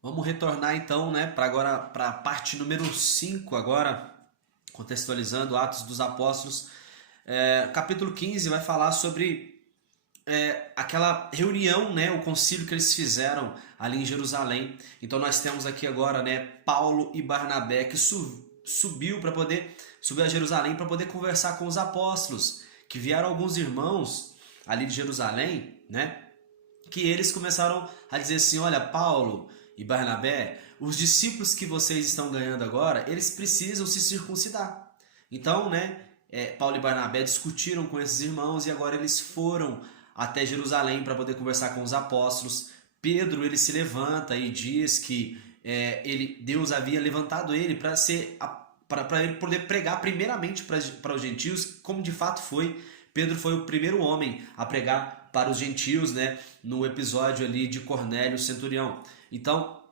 Vamos retornar então, né, para agora para a parte número 5 agora, contextualizando Atos dos Apóstolos. Capítulo 15 vai falar sobre aquela reunião, né, o concílio que eles fizeram ali em Jerusalém. Então nós temos aqui agora, né, Paulo e Barnabé que subiu a Jerusalém para poder conversar com os apóstolos, que vieram alguns irmãos ali de Jerusalém, né, que eles começaram a dizer assim: olha, Paulo e Barnabé, os discípulos que vocês estão ganhando agora, eles precisam se circuncidar. Então, né, Paulo e Barnabé discutiram com esses irmãos e agora eles foram até Jerusalém para poder conversar com os apóstolos. Pedro, ele se levanta e diz que Deus havia levantado ele para ele poder pregar primeiramente para os gentios, como de fato foi. Pedro foi o primeiro homem a pregar para os gentios, né, no episódio ali de Cornélio Centurião. Então,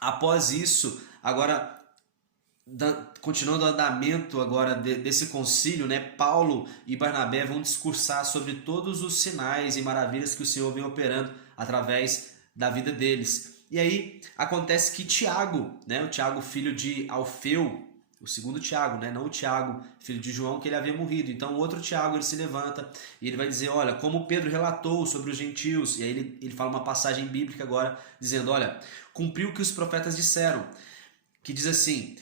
após isso, agora continuando o andamento agora desse concílio, né, Paulo e Barnabé vão discursar sobre todos os sinais e maravilhas que o Senhor vem operando através da vida deles. E aí acontece que Tiago, né, o Tiago filho de Alfeu, o segundo Tiago, né, não o Tiago filho de João, que ele havia morrido. Então o outro Tiago, ele se levanta e ele vai dizer: olha, como Pedro relatou sobre os gentios. E aí ele fala uma passagem bíblica agora, dizendo: olha, cumpriu o que os profetas disseram, que diz assim: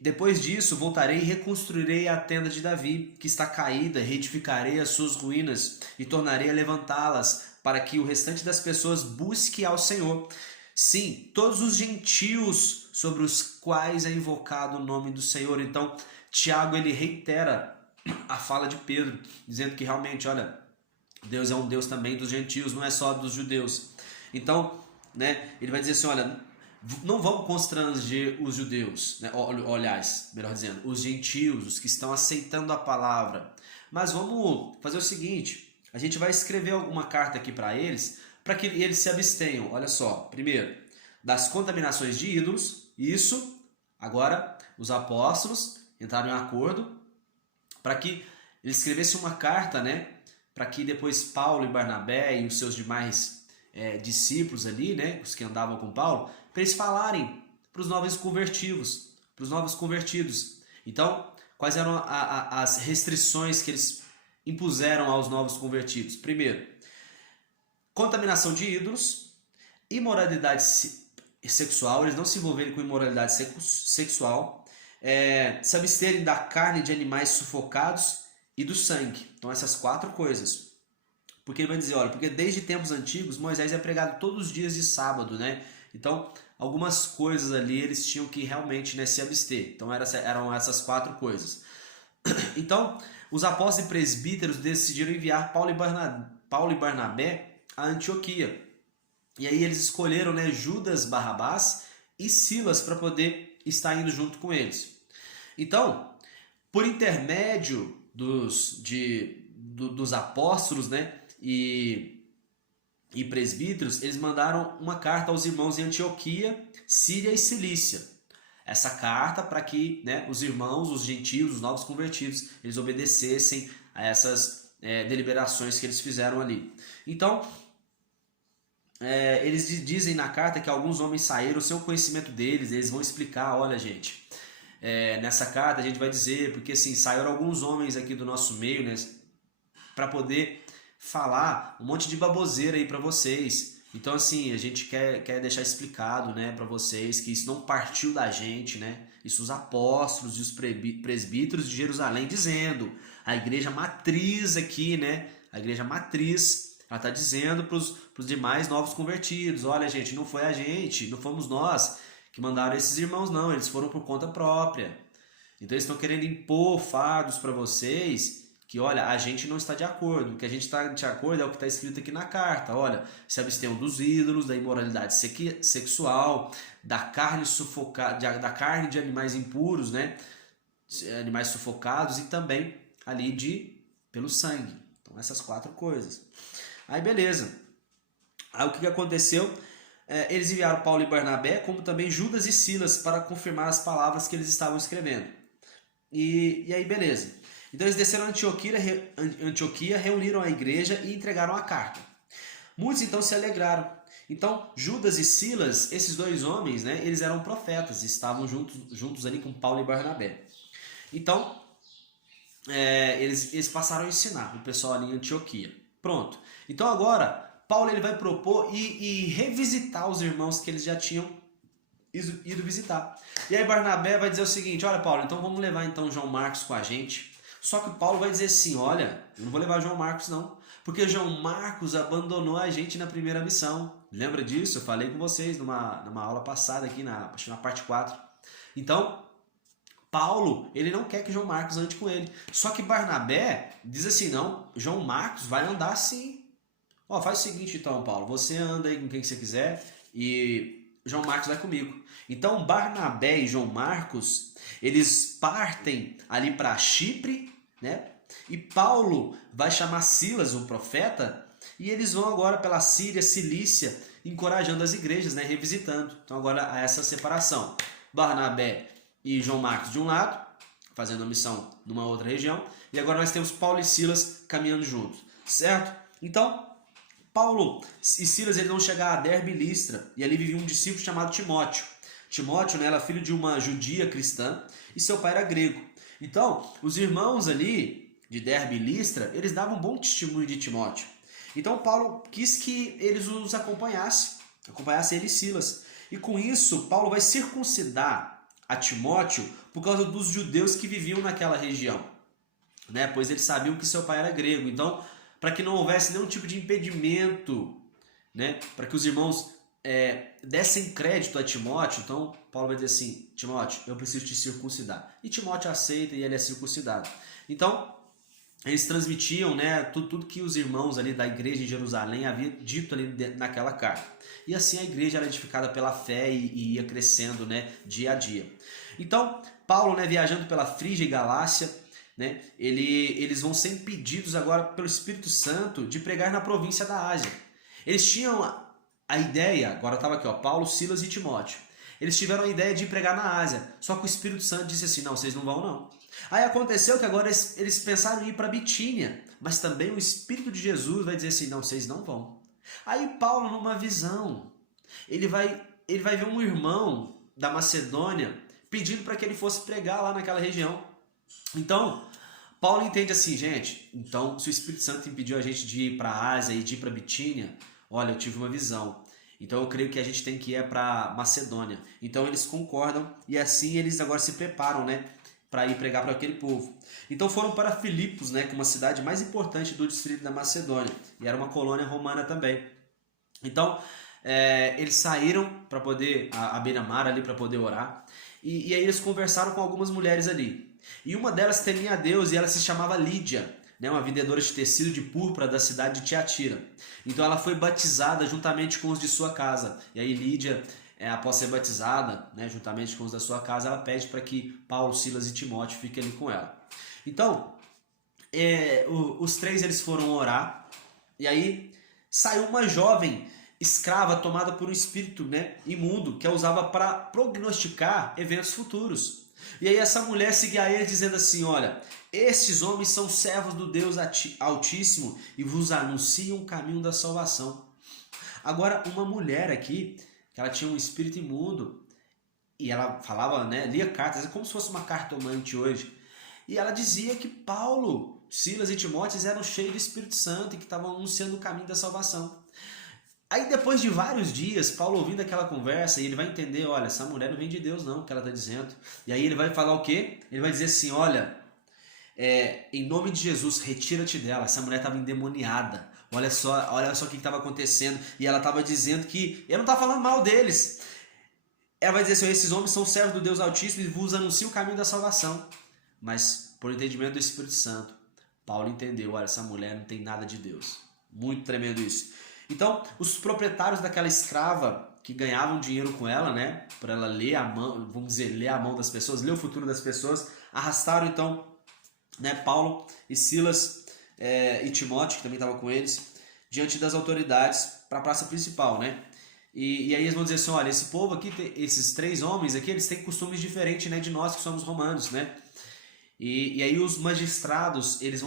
depois disso voltarei e reconstruirei a tenda de Davi, que está caída, reedificarei as suas ruínas e tornarei a levantá-las, para que o restante das pessoas busque ao Senhor. Sim, todos os gentios sobre os quais é invocado o nome do Senhor. Então, Tiago, ele reitera a fala de Pedro, dizendo que realmente, olha, Deus é um Deus também dos gentios, não é só dos judeus. Então, né, ele vai dizer assim: olha, não vão constranger os judeus, né? Aliás, melhor dizendo, os gentios, os que estão aceitando a palavra. Mas vamos fazer o seguinte: a gente vai escrever uma carta aqui para que eles se abstenham. Olha só, primeiro, das contaminações de ídolos. Isso. Agora, os apóstolos entraram em acordo para que eles escrevessem uma carta, né, para que depois Paulo e Barnabé e os seus demais discípulos ali, né, os que andavam com Paulo, para eles falarem para os novos convertidos, Então, quais eram as restrições que eles impuseram aos novos convertidos? Primeiro, contaminação de ídolos, imoralidade sexual, eles não se envolverem com imoralidade sexual, se absterem da carne de animais sufocados e do sangue. Então, essas quatro coisas. Porque ele vai dizer: olha, porque desde tempos antigos Moisés é pregado todos os dias de sábado, né? Então, algumas coisas ali eles tinham que realmente, né, se abster. Então, eram essas quatro coisas. Então, os apóstolos e presbíteros decidiram enviar Paulo e Barnabé a Antioquia. E aí eles escolheram, né, Judas Barrabás e Silas para poder estar indo junto com eles. Então, por intermédio dos apóstolos, né, e presbíteros, eles mandaram uma carta aos irmãos em Antioquia, Síria e Cilícia. Essa carta para que, né, os irmãos, os gentios, os novos convertidos, eles obedecessem a essas deliberações que eles fizeram ali. Então, eles dizem na carta que alguns homens saíram sem o conhecimento deles. Eles vão explicar: olha, gente, nessa carta a gente vai dizer, porque assim, saíram alguns homens aqui do nosso meio, né, para poder falar um monte de baboseira aí para vocês. Então, assim, a gente quer deixar explicado, né, para vocês que isso não partiu da gente, né? Isso os apóstolos e os presbíteros de Jerusalém dizendo. A igreja matriz aqui, né? A igreja matriz, ela está dizendo para os demais novos convertidos: olha, gente, não foi a gente, não fomos nós que mandaram esses irmãos, não. Eles foram por conta própria. Então, eles estão querendo impor fardos para vocês que, olha, a gente não está de acordo. O que a gente está de acordo é o que está escrito aqui na carta. Olha, se abstenham dos ídolos, da imoralidade sexual, da carne sufocada, da carne de animais impuros, né? Animais sufocados, e também ali pelo sangue. Então, essas quatro coisas. Aí, beleza. Aí, o que aconteceu? Eles enviaram Paulo e Barnabé, como também Judas e Silas, para confirmar as palavras que eles estavam escrevendo. E aí, beleza. Então eles desceram a Antioquia, reuniram a igreja e entregaram a carta. Muitos então se alegraram Então, Judas e Silas, esses dois homens, né, eles eram profetas, estavam juntos ali com Paulo e Barnabé. Então, eles passaram a ensinar o pessoal ali em Antioquia. Pronto. Então agora, Paulo ele vai propor e revisitar os irmãos que eles já tinham ido visitar. E aí Barnabé vai dizer o seguinte: olha, Paulo, então vamos levar então João Marcos com a gente. Só que Paulo vai dizer assim: olha, eu não vou levar João Marcos não, porque João Marcos abandonou a gente na primeira missão. Lembra disso? Eu falei com vocês numa aula passada aqui, acho que na parte 4. Então, Paulo, ele não quer que João Marcos ande com ele. Só que Barnabé diz assim: não, João Marcos vai andar sim. Ó, faz o seguinte então, Paulo, você anda aí com quem você quiser e João Marcos vai comigo. Então Barnabé e João Marcos, eles partem ali para Chipre, né? E Paulo vai chamar Silas, o profeta, e eles vão agora pela Síria, Cilícia, encorajando as igrejas, né? Revisitando. Então agora há essa separação. Barnabé e João Marcos de um lado, fazendo a missão numa outra região, e agora nós temos Paulo e Silas caminhando juntos, certo? Então, Paulo e Silas eles vão chegar a Derbe e Listra, e ali vivia um discípulo chamado Timóteo. Timóteo, né, era filho de uma judia cristã, e seu pai era grego. Então, os irmãos ali de Derbe e Listra, eles davam um bom testemunho de Timóteo. Então, Paulo quis que eles os acompanhassem ele e Silas. E com isso, Paulo vai circuncidar a Timóteo por causa dos judeus que viviam naquela região, né? Pois eles sabiam que seu pai era grego. Então, para que não houvesse nenhum tipo de impedimento, né? Para que os irmãos dessem crédito a Timóteo, então Paulo vai dizer assim: Timóteo, eu preciso te circuncidar. E Timóteo aceita e ele é circuncidado. Então, eles transmitiam, né, tudo que os irmãos ali da igreja em Jerusalém haviam dito ali naquela carta. E assim a igreja era edificada pela fé e ia crescendo, né, dia a dia. Então, Paulo, né, viajando pela Frígia e Galácia, né, eles vão ser impedidos agora pelo Espírito Santo de pregar na província da Ásia. Eles tinham a ideia, agora estava aqui, ó, Paulo, Silas e Timóteo. Eles tiveram a ideia de pregar na Ásia, só que o Espírito Santo disse assim: não, vocês não vão não. Aí aconteceu que agora eles pensaram em ir para Bitínia, mas também o Espírito de Jesus vai dizer assim: não, vocês não vão. Aí Paulo, numa visão, ele vai ver um irmão da Macedônia pedindo para que ele fosse pregar lá naquela região. Então, Paulo entende assim: gente, então se o Espírito Santo impediu a gente de ir para a Ásia e de ir para Bitínia, olha, eu tive uma visão. Então eu creio que a gente tem que ir para Macedônia. Então eles concordam e assim eles agora se preparam, né, para ir pregar para aquele povo. Então foram para Filipos, né, que é uma cidade mais importante do distrito da Macedônia, e era uma colônia romana também. Então eles saíram para poder a beira-mar ali para poder orar, e aí eles conversaram com algumas mulheres ali. E uma delas temia a Deus e ela se chamava Lídia, né, uma vendedora de tecido de púrpura da cidade de Tiatira. Então ela foi batizada juntamente com os de sua casa. E aí Lídia, após ser batizada, né, juntamente com os da sua casa, ela pede para que Paulo, Silas e Timóteo fiquem ali com ela. Então, os três eles foram orar, e aí saiu uma jovem escrava tomada por um espírito, né, imundo, que a usava para prognosticar eventos futuros. E aí essa mulher seguia ele dizendo assim: olha, esses homens são servos do Deus Altíssimo e vos anunciam o caminho da salvação. Agora, uma mulher aqui, que ela tinha um espírito imundo, e ela falava, né, lia cartas, como se fosse uma cartomante hoje, e ela dizia que Paulo, Silas e Timóteo eram cheios do Espírito Santo e que estavam anunciando o caminho da salvação. Aí depois de vários dias, Paulo ouvindo aquela conversa, e ele vai entender: olha, essa mulher não vem de Deus não, o que ela está dizendo. E aí ele vai falar o quê? Ele vai dizer assim: olha, em nome de Jesus, retira-te dela. Essa mulher estava endemoniada. Olha só o que estava acontecendo. E ela estava dizendo que eu não estava falando mal deles. Ela vai dizer assim: esses homens são servos do Deus Altíssimo e vos anunciam o caminho da salvação. Mas por entendimento do Espírito Santo, Paulo entendeu: olha, essa mulher não tem nada de Deus. Muito tremendo isso. Então, os proprietários daquela escrava que ganhavam dinheiro com ela, né, para ela ler a mão, vamos dizer, ler a mão das pessoas, ler o futuro das pessoas, arrastaram então, né, Paulo e Silas e Timóteo, que também estava com eles, diante das autoridades para a praça principal, né? E aí eles vão dizer assim: olha, esse povo aqui, esses três homens aqui, eles têm costumes diferentes, né, de nós que somos romanos, né? E aí os magistrados, eles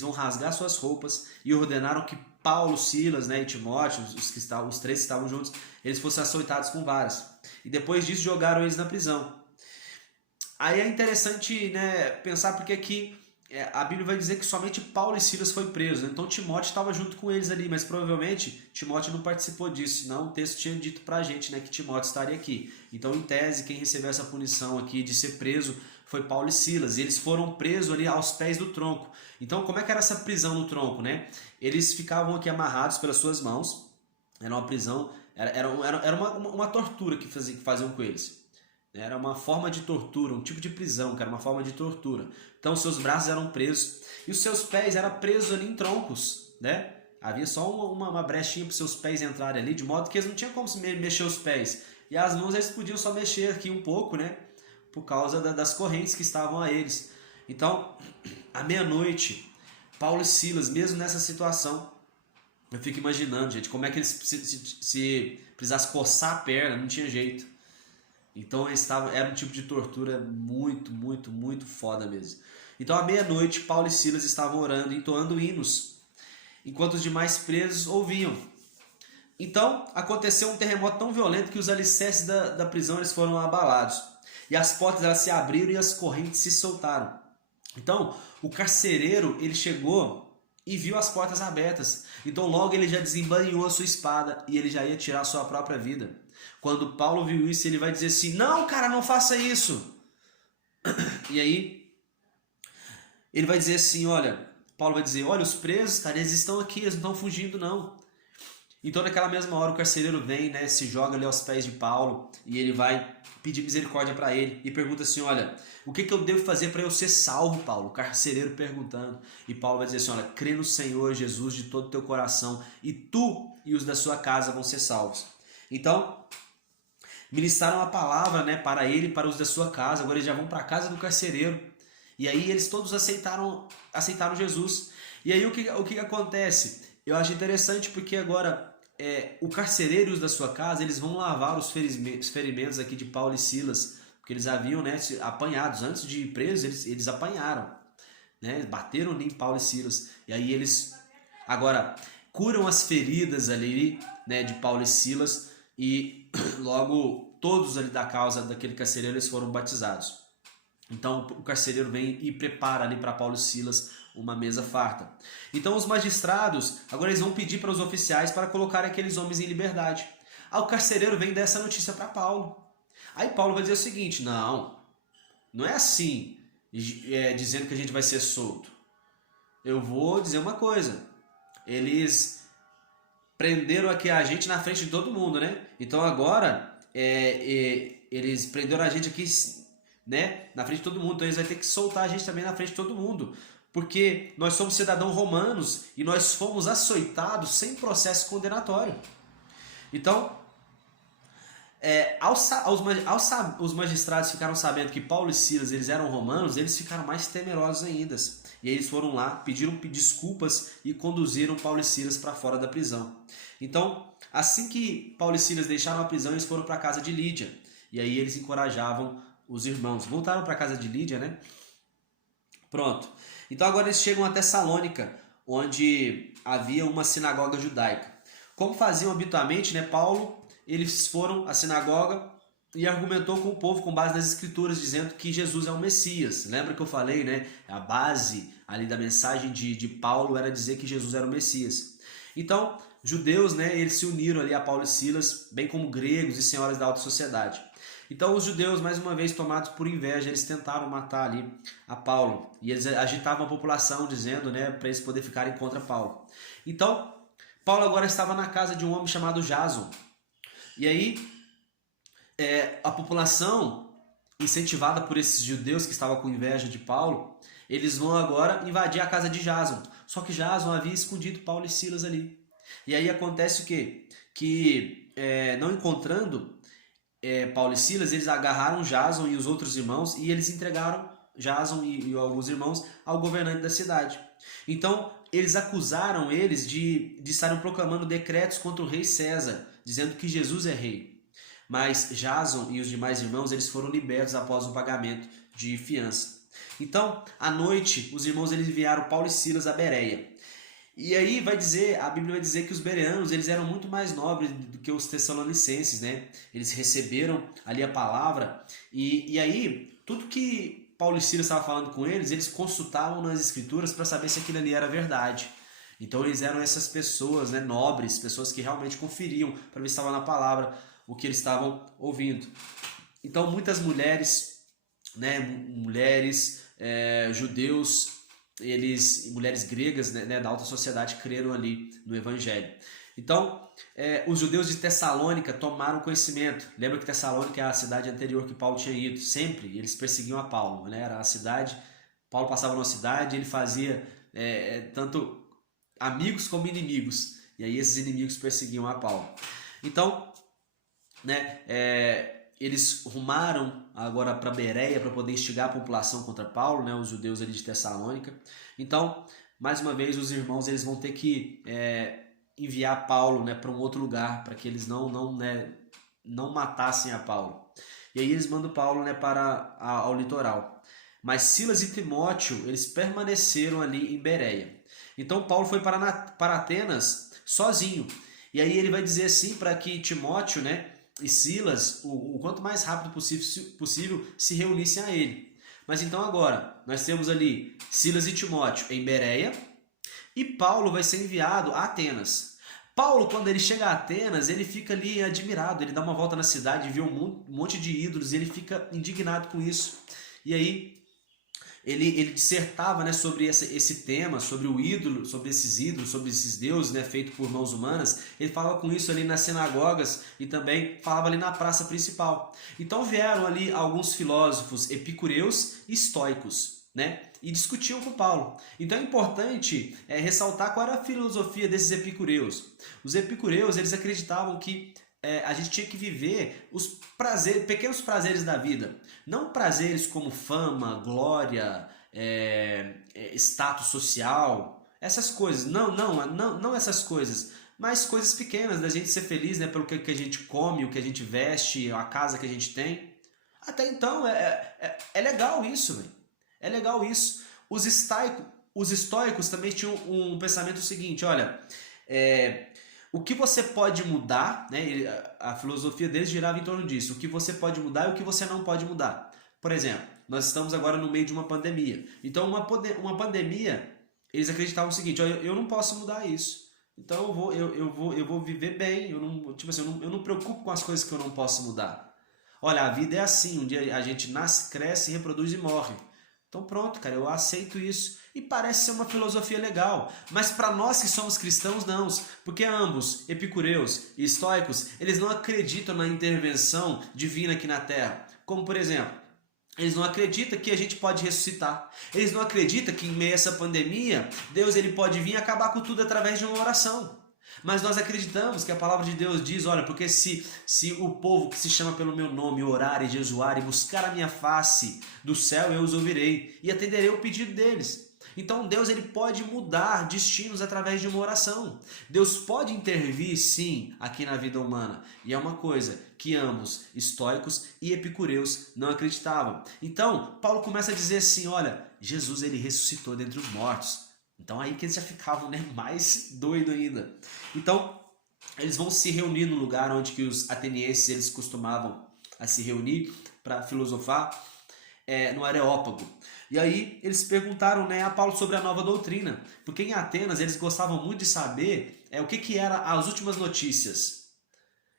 vão rasgar suas roupas e ordenaram que Paulo, Silas, né, e Timóteo, os três que estavam juntos, eles fossem açoitados com varas. E depois disso jogaram eles na prisão. Aí é interessante, né, pensar porque aqui a Bíblia vai dizer que somente Paulo e Silas foi preso. Então Timóteo estava junto com eles ali, mas provavelmente Timóteo não participou disso, senão o texto tinha dito pra gente, né, que Timóteo estaria aqui. Então, em tese, quem recebeu essa punição aqui de ser preso foi Paulo e Silas. E eles foram presos ali aos pés do tronco. Então, como é que era essa prisão no tronco, né? Eles ficavam aqui amarrados pelas suas mãos. Era uma prisão, era uma tortura que faziam com eles. Era uma forma de tortura, um tipo de prisão, que era uma forma de tortura. Então, seus braços eram presos e os seus pés eram presos ali em troncos, né? Havia só uma brechinha para os seus pés entrarem ali, de modo que eles não tinham como se mexer os pés. E as mãos eles podiam só mexer aqui um pouco, né? Por causa das correntes que estavam a eles. Então, à meia-noite, Paulo e Silas, mesmo nessa situação, eu fico imaginando, gente, como é que eles se precisassem coçar a perna, não tinha jeito. Então era um tipo de tortura muito, muito, muito foda mesmo. Então à meia-noite Paulo e Silas estavam orando, entoando hinos, enquanto os demais presos ouviam. Então aconteceu um terremoto tão violento que os alicerces da prisão eles foram abalados. E as portas elas se abriram e as correntes se soltaram. Então o carcereiro ele chegou e viu as portas abertas. Então logo ele já desembainhou a sua espada e ele já ia tirar a sua própria vida. Quando Paulo viu isso, ele vai dizer assim, não, cara, não faça isso. E aí, ele vai dizer assim, Paulo vai dizer, olha, os presos, cara, eles estão aqui, eles não estão fugindo, não. Então, naquela mesma hora, o carcereiro vem, né, se joga ali aos pés de Paulo, e ele vai pedir misericórdia para ele, e pergunta assim, olha, o que eu devo fazer para eu ser salvo, Paulo? O carcereiro perguntando. E Paulo vai dizer assim, olha, crê no Senhor Jesus de todo o teu coração, e tu e os da sua casa vão ser salvos. Então, ministraram a palavra, né, para ele e para os da sua casa. Agora eles já vão para a casa do carcereiro. E aí eles todos aceitaram Jesus. E aí o que acontece? Eu acho interessante porque agora o carcereiro e os da sua casa, eles vão lavar os ferimentos aqui de Paulo e Silas. Porque eles haviam, né, apanhados. Antes de ir presos, eles apanharam. Né, bateram em Paulo e Silas. E aí eles agora curam as feridas ali, né, de Paulo e Silas. E logo todos ali da causa daquele carcereiro eles foram batizados. Então o carcereiro vem e prepara ali para Paulo e Silas uma mesa farta. Então os magistrados agora eles vão pedir para os oficiais para colocar aqueles homens em liberdade. Aí o carcereiro vem dar essa notícia para Paulo. Aí Paulo vai dizer o seguinte, não é assim, dizendo que a gente vai ser solto. Eu vou dizer uma coisa, eles prenderam aqui a gente na frente de todo mundo, né? Então agora eles prenderam a gente aqui, né, na frente de todo mundo. Então eles vão ter que soltar a gente também na frente de todo mundo. Porque nós somos cidadãos romanos e nós fomos açoitados sem processo condenatório. Então, os magistrados ficaram sabendo que Paulo e Silas eles eram romanos, eles ficaram mais temerosos ainda. E eles foram lá, pediram desculpas e conduziram Paulo e Silas para fora da prisão. Então, assim que Paulo e Silas deixaram a prisão, eles foram para a casa de Lídia. E aí eles encorajavam os irmãos. Voltaram para a casa de Lídia, né? Pronto. Então agora eles chegam a Tessalônica, onde havia uma sinagoga judaica. Como faziam habitualmente, né, Paulo, eles foram à sinagoga e argumentou com o povo com base nas escrituras, dizendo que Jesus é o Messias. Lembra que eu falei, né? A base ali da mensagem de Paulo era dizer que Jesus era o Messias. Então, judeus, né, eles se uniram ali a Paulo e Silas, bem como gregos e senhoras da alta sociedade. Então os judeus, mais uma vez tomados por inveja, eles tentaram matar ali a Paulo. E eles agitavam a população, dizendo, né, para eles poderem ficarem contra Paulo. Então, Paulo agora estava na casa de um homem chamado Jason. E aí, a população, incentivada por esses judeus que estavam com inveja de Paulo, eles vão agora invadir a casa de Jason. Só que Jason havia escondido Paulo e Silas ali. E aí acontece o quê? Que não encontrando Paulo e Silas, eles agarraram Jason e os outros irmãos e eles entregaram Jason e alguns irmãos ao governante da cidade. Então, eles acusaram eles de estarem proclamando decretos contra o rei César, dizendo que Jesus é rei. Mas Jason e os demais irmãos, eles foram libertos após o pagamento de fiança. Então, à noite, os irmãos eles enviaram Paulo e Silas a Bereia. E aí vai dizer, a Bíblia vai dizer que os bereanos, eles eram muito mais nobres do que os tessalonicenses, né? Eles receberam ali a palavra e aí tudo que Paulo e Silas estavam falando com eles, eles consultavam nas escrituras para saber se aquilo ali era verdade. Então eles eram essas pessoas, né, nobres, pessoas que realmente conferiam para ver se estava na palavra o que eles estavam ouvindo. Então muitas mulheres, né, judeus, mulheres gregas, né, da alta sociedade creram ali no evangelho. Então, os judeus de Tessalônica tomaram conhecimento. Lembra que Tessalônica é a cidade anterior que Paulo tinha ido. Sempre eles perseguiam a Paulo, né? Era a cidade, Paulo passava numa cidade, ele fazia tanto amigos como inimigos. E aí esses inimigos perseguiam a Paulo. Então, né, eles rumaram agora para Bereia para poder instigar a população contra Paulo, né, os judeus ali de Tessalônica. Então, mais uma vez, os irmãos eles vão ter que enviar Paulo, né, para um outro lugar, para que eles não matassem a Paulo. E aí eles mandam Paulo, né, ao litoral. Mas Silas e Timóteo, eles permaneceram ali em Bereia. Então Paulo foi para Atenas sozinho. E aí ele vai dizer assim para que Timóteo, né, e Silas, o quanto mais rápido possível, se reunissem a ele. Mas então agora, nós temos ali Silas e Timóteo em Bereia, e Paulo vai ser enviado a Atenas. Paulo, quando ele chega a Atenas, ele fica ali admirado, ele dá uma volta na cidade, vê um monte de ídolos, e ele fica indignado com isso. E aí ele dissertava, né, sobre esse tema, sobre o ídolo, sobre esses deuses, né, feitos por mãos humanas. Ele falava com isso ali nas sinagogas e também falava ali na praça principal. Então vieram ali alguns filósofos epicureus e estoicos, né, e discutiam com Paulo. Então é importante ressaltar qual era a filosofia desses epicureus. Os epicureus, eles acreditavam que a gente tinha que viver os pequenos prazeres da vida. Não prazeres como fama, glória, status social, essas coisas. Não essas coisas, mas coisas pequenas da gente ser feliz, né, pelo que a gente come, o que a gente veste, a casa que a gente tem. Até então é legal isso, velho. É legal isso. Os estoicos também tinham um pensamento seguinte, olha, o que você pode mudar, né? A filosofia deles girava em torno disso. O que você pode mudar e o que você não pode mudar. Por exemplo, nós estamos agora no meio de uma pandemia. Então, uma pandemia, eles acreditavam o seguinte: ó, eu não posso mudar isso. Então, eu vou viver bem. Eu não me preocupo com as coisas que eu não posso mudar. Olha, a vida é assim. Um dia a gente nasce, cresce, reproduz e morre. Então pronto, cara, eu aceito isso. E parece ser uma filosofia legal. Mas para nós que somos cristãos, não. Porque ambos, epicureus e estoicos, eles não acreditam na intervenção divina aqui na Terra. Como por exemplo, eles não acreditam que a gente pode ressuscitar. Eles não acreditam que em meio a essa pandemia, Deus ele pode vir e acabar com tudo através de uma oração. Mas nós acreditamos que a palavra de Deus diz, olha, porque se o povo que se chama pelo meu nome orar e jejuar e buscar a minha face do céu, eu os ouvirei e atenderei o pedido deles. Então Deus ele pode mudar destinos através de uma oração. Deus pode intervir sim aqui na vida humana. E é uma coisa que ambos, estoicos e epicureus, não acreditavam. Então Paulo começa a dizer assim, olha, Jesus ele ressuscitou dentre os mortos. Então aí que eles já ficavam, né, mais doido ainda. Então eles vão se reunir no lugar onde que os atenienses eles costumavam a se reunir para filosofar, no Areópago. E aí eles perguntaram, né, a Paulo sobre a nova doutrina, porque em Atenas eles gostavam muito de saber o que era as últimas notícias.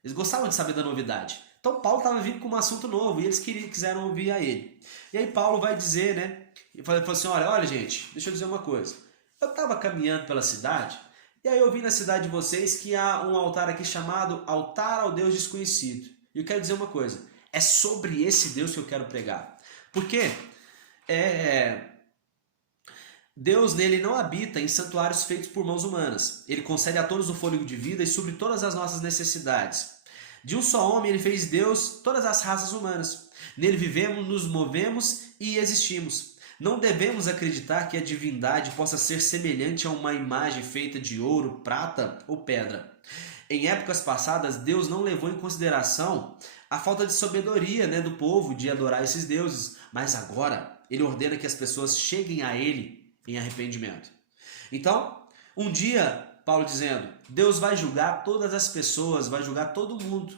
Eles gostavam de saber da novidade. Então Paulo estava vindo com um assunto novo e eles quiseram ouvir a ele. E aí Paulo vai dizer, né, ele falou assim, olha gente, deixa eu dizer uma coisa. Eu estava caminhando pela cidade e aí eu vi na cidade de vocês que há um altar aqui chamado Altar ao Deus Desconhecido. E eu quero dizer uma coisa, é sobre esse Deus que eu quero pregar. Porque Deus nele não habita em santuários feitos por mãos humanas. Ele concede a todos o fôlego de vida e supre todas as nossas necessidades. De um só homem ele fez Deus todas as raças humanas. Nele vivemos, nos movemos e existimos. Não devemos acreditar que a divindade possa ser semelhante a uma imagem feita de ouro, prata ou pedra. Em épocas passadas, Deus não levou em consideração a falta de sabedoria, né, do povo de adorar esses deuses, mas agora Ele ordena que as pessoas cheguem a Ele em arrependimento. Então, Um dia, Paulo dizendo, Deus vai julgar todas as pessoas, vai julgar todo mundo.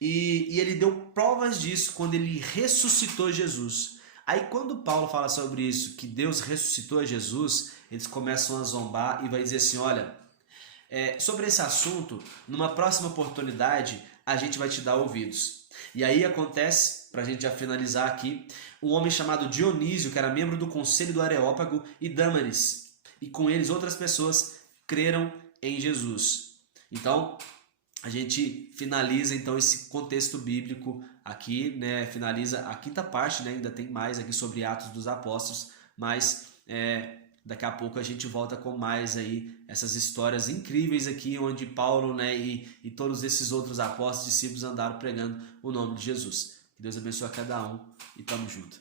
E ele deu provas disso quando ele ressuscitou Jesus. Aí quando Paulo fala sobre isso, que Deus ressuscitou Jesus, eles começam a zombar e vai dizer assim, olha, sobre esse assunto, numa próxima oportunidade, a gente vai te dar ouvidos. E aí acontece, para a gente já finalizar aqui, um homem chamado Dionísio, que era membro do conselho do Areópago, e Dâmaris. E com eles outras pessoas creram em Jesus. Então, a gente finaliza então esse contexto bíblico aqui, né? Finaliza a quinta parte, né? Ainda tem mais aqui sobre Atos dos Apóstolos, mas daqui a pouco a gente volta com mais aí essas histórias incríveis aqui, onde Paulo, né, e todos esses outros apóstolos, discípulos andaram pregando o nome de Jesus. Que Deus abençoe a cada um e tamo junto.